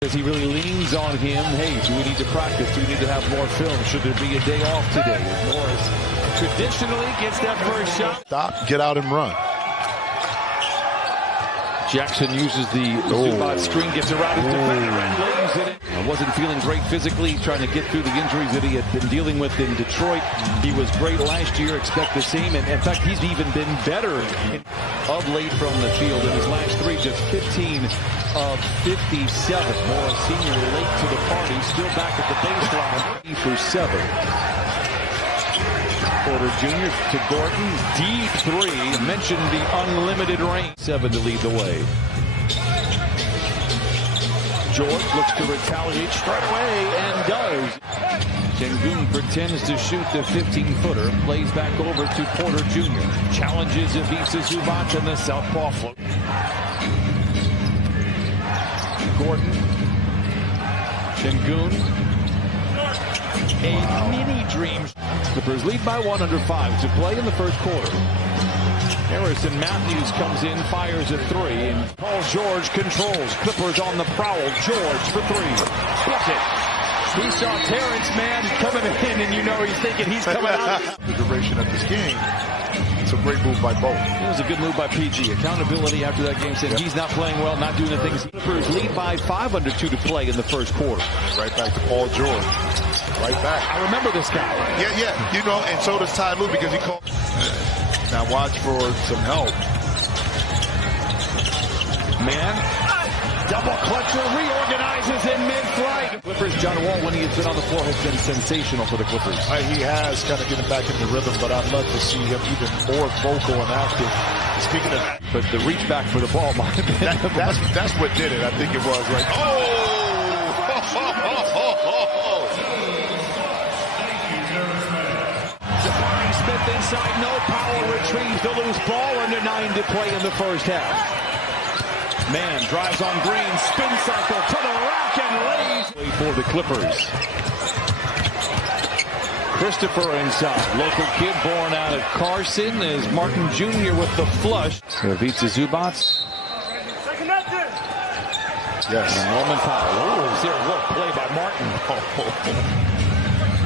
As he really leans on him, hey, do we need to practice? Do we need to have more film? Should there be a day off today? Morris traditionally gets that first shot. Stop, get out and run. Jackson uses the Zubac screen, gets around his defender and lays it in. Wasn't feeling great physically, trying to get through the injuries that he had been dealing with in Detroit. He was great last year, expect the same. And in fact, he's even been better of late from the field. In his last three, just 15 of 57. Morris Sr. late to the party, still back at the baseline. For 7. Porter Jr. to Gordon, deep three, mentioned the unlimited range. 7 to lead the way. George looks to retaliate straight away and does. Sengun pretends to shoot the 15-footer, plays back over to Porter Jr. Challenges Ivica Zubac in the southpaw float. Gordon, Sengun, a mini dream. Clippers lead by 1 under 5 to play in the first quarter. Harrison Matthews comes in, fires a 3, and Paul George controls. Clippers on the prowl. George for 3. Bucket. He saw Terrence Mann coming in, and you know he's thinking he's coming out. The duration of this game. It's a great move by both. It was a good move by PG. Accountability after that game, said he's not playing well, not doing the things. Clippers lead by 5 under 2 to play in the first quarter. Right back to Paul George. Right back. I remember this guy. Yeah. You know, and so does Ty Lue because he called. Now watch for some help. Man, double clutcher, reorganizes in mid-flight. Clippers, John Wall, when he has been on the floor, has been sensational for the Clippers. He has kind of getting back into rhythm, but I'd love to see him even more vocal and active. Speaking of, but the reach back for the ball might have been that's what did it. I think it was right. Jabari Smith inside, no power, retrieves the loose ball, under 9 to play in the first half. Man drives on Green, spin cycle to the rack and lays for the Clippers. Christopher inside, local kid born out of Carson, is Martin Jr. with the flush. Ivica Zubac. Yes. And Norman Powell. Oh, is there a look play by Martin?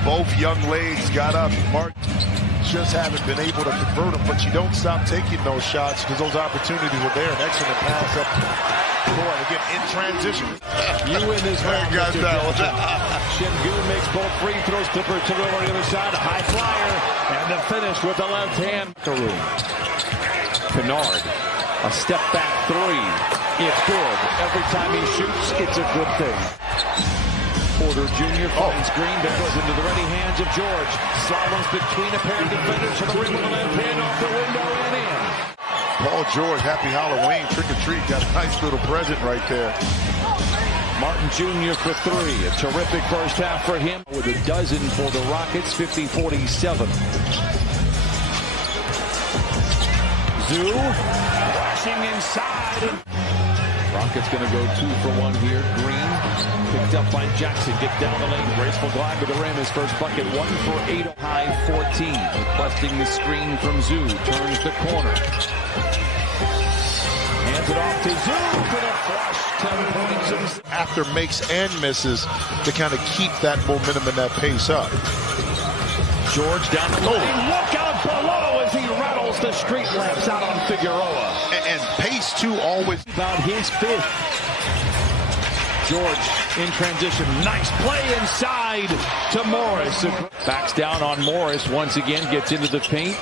Both young legs got up. Martin just haven't been able to convert them, but you don't stop taking those shots because those opportunities are there. An excellent pass up court again in transition. You win this round. Got that one. Sengun makes both free throws. Clippers to go on the other side. A high flyer and the finish with the left hand. Kennard, a step back 3. It's good. Every time he shoots, it's a good thing. Porter Jr. finds Green, that goes into the ready hands of George. Slaloms between a pair of defenders to the rim with a left hand off the window and in. Paul George, happy Halloween, trick or treat, got a nice little present right there. Martin Jr. for 3. A terrific first half for him with a dozen for the Rockets, 50-47. Zoo rushing inside. Rockets going to go 2 for 1 here. Green picked up by Jackson. Get down the lane. Graceful glide to the rim. His first bucket. 1 for 8. High 14. Requesting the screen from Zoo. Turns the corner. Hands it off to Zoo for the flush. 10 points. After makes and misses to kind of keep that momentum and that pace up. George down the lane. Look out below as he rattles the street lamps out on Figueroa. And pace, too, always. About his 5th. George in transition. Nice play inside to Morris. Backs down on Morris once again. Gets into the paint.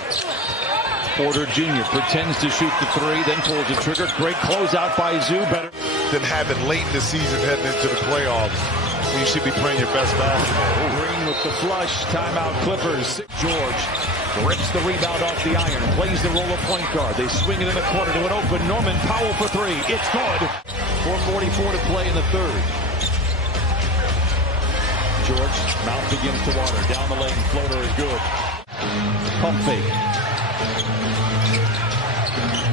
Porter Jr. pretends to shoot the 3, then pulls the trigger. Great closeout by Zoo. Better than having late in the season heading into the playoffs. You should be playing your best basketball. Green with the flush. Timeout Clippers. George rips the rebound off the iron. Plays the role of point guard. They swing it in the corner to an open Norman Powell for 3. It's good. 4:44 to play in the third. George, mouth begins to water. Down the lane. Floater is good. Pump fake.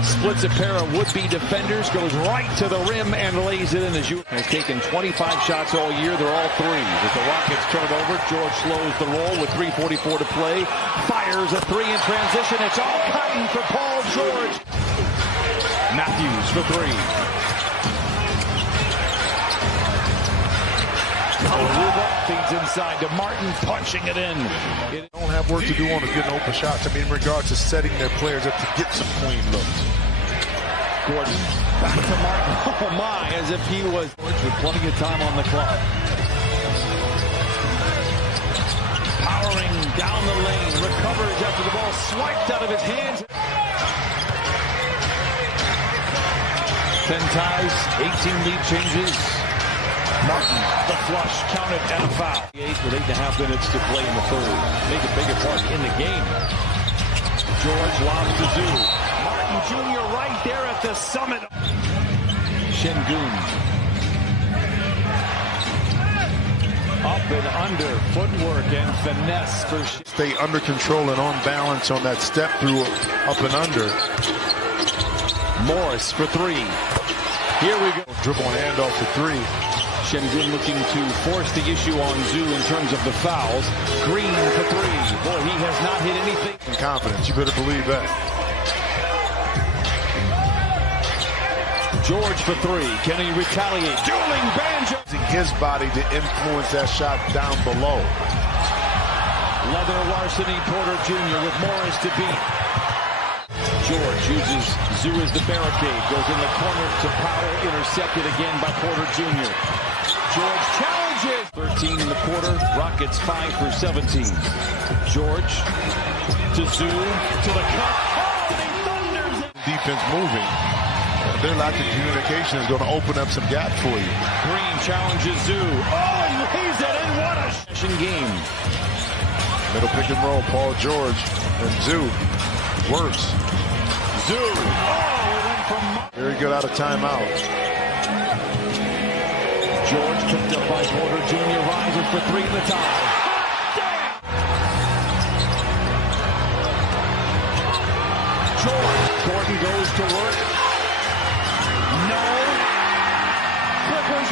Splits a pair of would-be defenders, goes right to the rim and lays it in. As you has taken 25 shots all year. They're all 3s. As the Rockets turn it over, George slows the roll with 3:44 to play. Fires a 3 in transition. It's all cotton for Paul George. Matthews for 3. feeds inside to Martin, punching it in. They don't have work to do on getting open shots. I mean, in regards to setting their players up to get some clean looks. Gordon back to Martin. Oh my, as if he was with plenty of time on the clock. Powering down the lane, recovers after the ball swiped out of his hands. 10 ties, 18 lead changes. Martin, the flush, counted and a foul. 8 with 8.5 minutes to play in the third. Make a bigger part in the game. George lobs to Zoo. Martin Jr. right there at the summit. Şengün. Up and under, footwork and finesse for Stay under control and on balance on that step through up and under. Morris for 3. Here we go. Dribble handoff for 3. Şengün looking to force the issue on Zoo in terms of the fouls. Green for 3. Boy, he has not hit anything. And confidence, you better believe that. George for 3. Can he retaliate? Dueling banjo. Using his body to influence that shot down below. Leather larceny, Porter Jr. with Morris to beat. George uses Zoo as the barricade. Goes in the corner to Powell. Intercepted again by Porter Jr. George challenges. 13 in the quarter. Rockets 5 for 17. George to Zoo to the cup. Oh, and he thunders. Defense moving. Their lack of communication is going to open up some gaps for you. Green challenges Zoo. Oh, and lays it in. What a session game. Middle pick and roll. Paul George and Zoo works. Zoo. Oh, it went from very good out of timeout. George picked up by Porter Jr. Rises for 3 in the tie. George. Gordon goes to work. No. Clippers